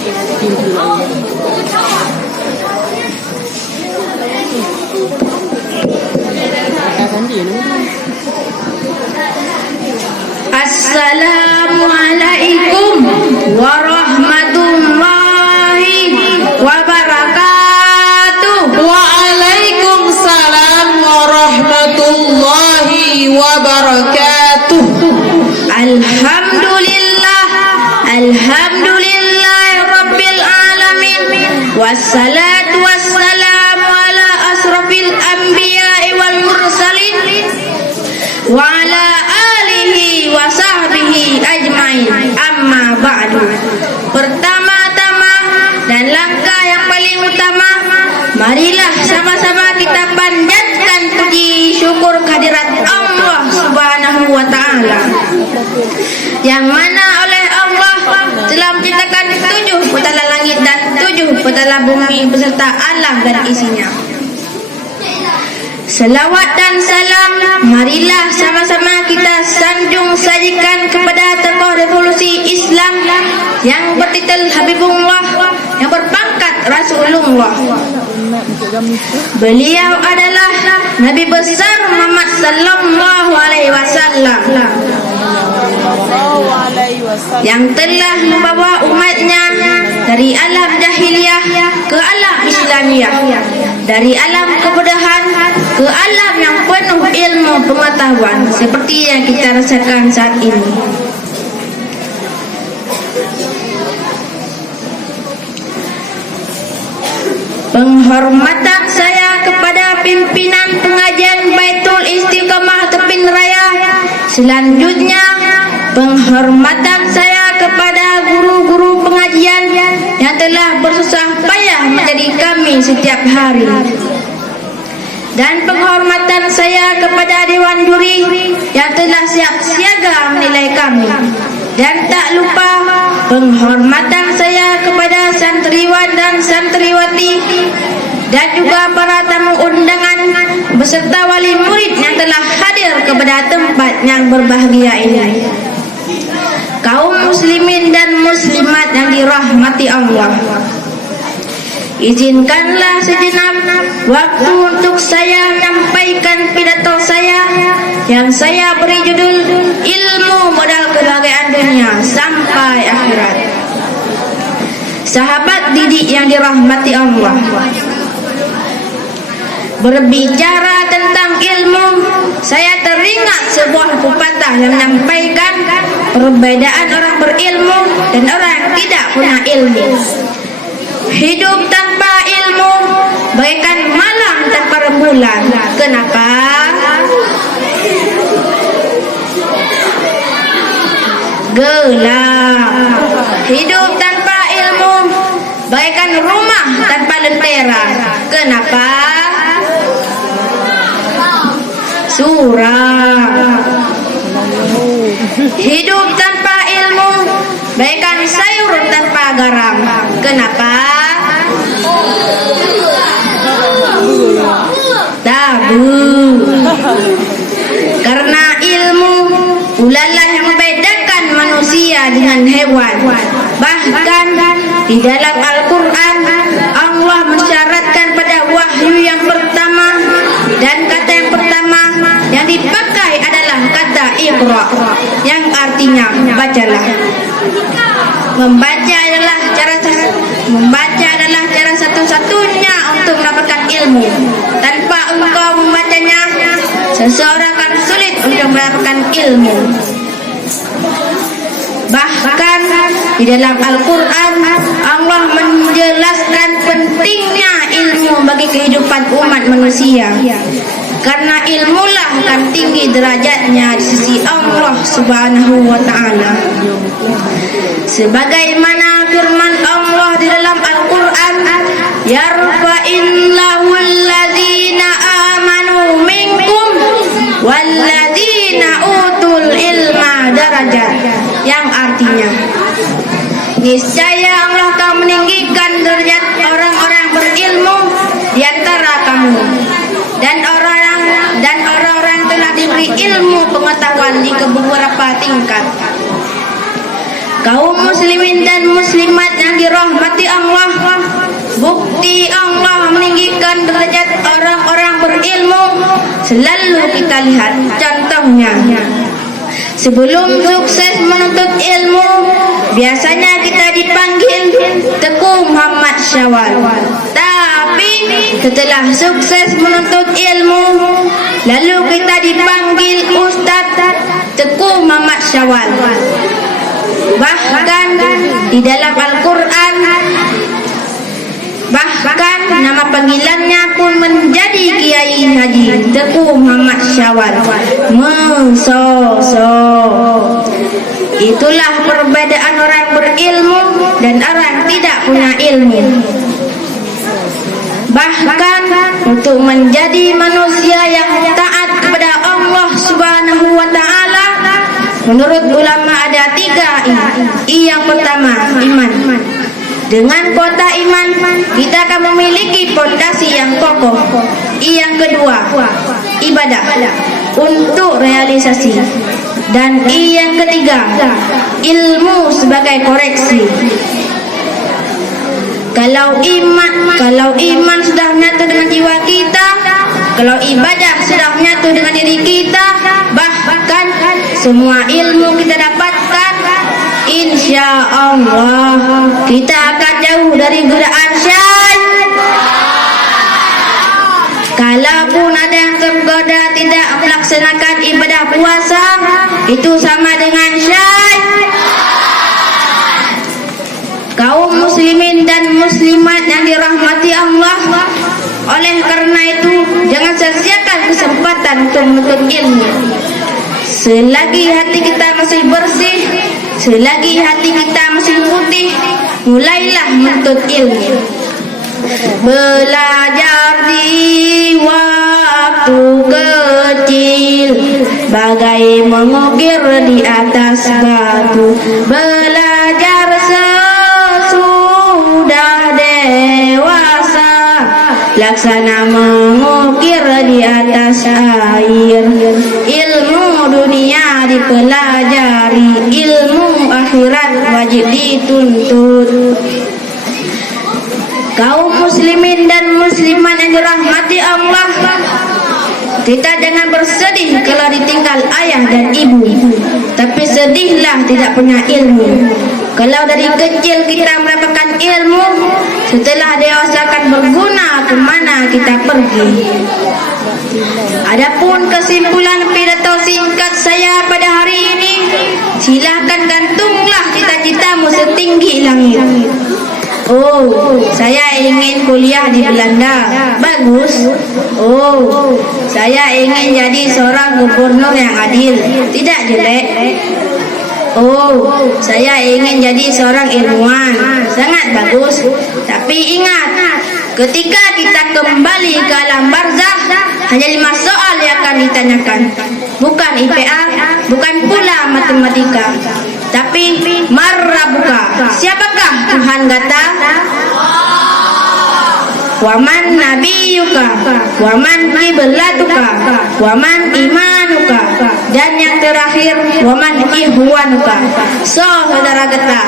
Assalamualaikum warahmatullahi wabarakatuh. Waalaikumsalam warahmatullahi wabarakatuh. Alhamdulillah rabbil alamin. Wassalatu wassalamu ala asrafil anbiya'i wal mursalin wa ala alihi wa sahbihi ajmain. Amma ba'du. Pertama-tama dan langkah yang paling utama, marilah sama-sama kita panjatkan puji syukur kehadirat Allah Subhanahu wa ta'ala, yang mana oleh Allah telah menciptakan 7 petala langit dan 7 petala bumi beserta alam dan isinya. Selawat dan salam marilah sama-sama kita sanjung sajikan kepada tokoh revolusi Islam yang bertitel Habibullah, yang berpangkat Rasulullah. Beliau adalah Nabi besar Muhammad sallallahu alaihi wasallam yang telah membawa umatnya dari alam jahiliyah ke alam Islamiyah, dari alam kebodohan ke alam yang penuh ilmu pengetahuan seperti yang kita rasakan saat ini. Penghormatan saya kepada pimpinan pengajian Baitul Istiqomah Tepin Raya. Selanjutnya, penghormatan saya kepada guru-guru pengajian yang telah bersusah payah menjadi kami setiap hari. Dan penghormatan saya kepada Dewan Juri yang telah siap siaga menilai kami. Dan tak lupa penghormatan saya kepada santriwan dan santriwati dan juga para tamu undangan beserta wali murid yang telah hadir kepada tempat yang berbahagia ini. Kaum muslimin dan muslimat yang dirahmati Allah, izinkanlah sejenak waktu untuk saya menyampaikan pidato saya yang saya beri judul Ilmu Modal Kebahagiaan Dunia Sampai Akhirat. Sahabat didik yang dirahmati Allah, berbicara tentang ilmu, saya teringat sebuah pepatah yang menyampaikan perbedaan orang berilmu dan orang yang tidak punya ilmu. Hidup tanpa ilmu bagaikan malam tanpa rembulan. Kenapa? Gelap. Hidup tanpa ilmu bagaikan rumah tanpa lentera. Kenapa? Suram. Hidup tanpa ilmu bagaikan sayur tanpa garam. Kenapa? Tabu. Karena ilmu ulalah yang membedakan manusia dengan hewan. Bahkan di dalam Al-Quran Allah mensyaratkan pada wahyu yang pertama, dan kata yang pertama yang dipakai adalah kata Iqra, yang artinya bacalah. Membaca adalah cara satu-satunya untuk mendapatkan ilmu. Tanpa engkau membacanya, seseorang akan sulit untuk mendapatkan ilmu. Bahkan di dalam Al-Quran Allah menjelaskan pentingnya ilmu bagi kehidupan umat manusia, karena ilmulah akan tinggi derajatnya di sisi Allah Subhanahu wa ta'ala. Sebagaimana firman Allah di dalam Al-Quran, yarfa'illahu allazina amanu minkum wallazina utul ilma darajat, yang artinya niscaya Allah akan meninggikan derajat orang-orang berilmu di antara kamu, dan orang-orang telah diberi ilmu pengetahuan di beberapa tingkat. Kaum muslimin dan muslimat yang dirahmati Allah, bukti Allah meninggikan derajat orang-orang berilmu selalu kita lihat contohnya. Sebelum sukses menuntut ilmu, biasanya kita dipanggil Teku Muhammad Syawal. Tapi setelah sukses menuntut ilmu, lalu kita dipanggil Ustaz Teku Muhammad Syawal. Bahkan di dalam Al-Quran, bahkan nama panggilannya pun menjadi Kiai Haji Teku Muhammad Syawal. Itulah perbedaan orang berilmu dan orang tidak punya ilmu. Bahkan untuk menjadi manusia yang taat kepada Allah Subhanahu wa Ta'ala, menurut ulama ada 3 I. Yang pertama, iman. Dengan kuota iman, kita akan memiliki fondasi yang kokoh. Yang kedua, ibadah untuk realisasi. Dan yang ketiga, ilmu sebagai koreksi. Kalau iman sudah menyatu dengan jiwa kita, kalau ibadah sudah menyatu dengan diri kita, bahkan semua ilmu kita dapatkan, insya Allah kita akan jauh dari godaan syaitan. Kalaupun ada yang tergoda tidak melaksanakan ibadah puasa, itu sama dengan syaitan. Kaum muslimin dan muslimat yang dirahmati Allah, oleh karena itu jangan sia-siakan kesempatan untuk menuntut ilmu. Selagi hati kita masih bersih, selagi hati kita masih putih, mulailah menuntut ilmu. Belajar di waktu kecil, bagai mengukir di atas batu. Belajar sesudah dewasa, laksana mengukir di atas air. Ilmu dunia dipelajari, ilmu akhirat wajib dituntut. Kaum muslimin dan muslimat yang dirahmati Allah, kita jangan bersedih kalau ditinggal ayah dan ibu, tapi sedihlah tidak punya ilmu. Kalau dari kecil kita mendapatkan ilmu, setelah dewasa akan berguna kemana kita pergi. Adapun kesimpulan pidato singkat saya pada hari ini, silakan gantunglah cita-citamu setinggi langit. Oh, saya ingin kuliah di Belanda. Bagus. Oh, saya ingin jadi seorang gubernur yang adil. Tidak jelek. Oh, saya ingin jadi seorang ilmuwan. Sangat bagus. Tapi ingat, ketika kita kembali ke alam barzakh, hanya 5 soal yang akan ditanyakan. Bukan IPA, bukan pula matematika, tapi marrabuka. Siapakah Tuhan kata? Waman nabiyuka, waman qiblatuka, waman imanuka, dan yang terakhir waman ihwanuka. So saudara kata,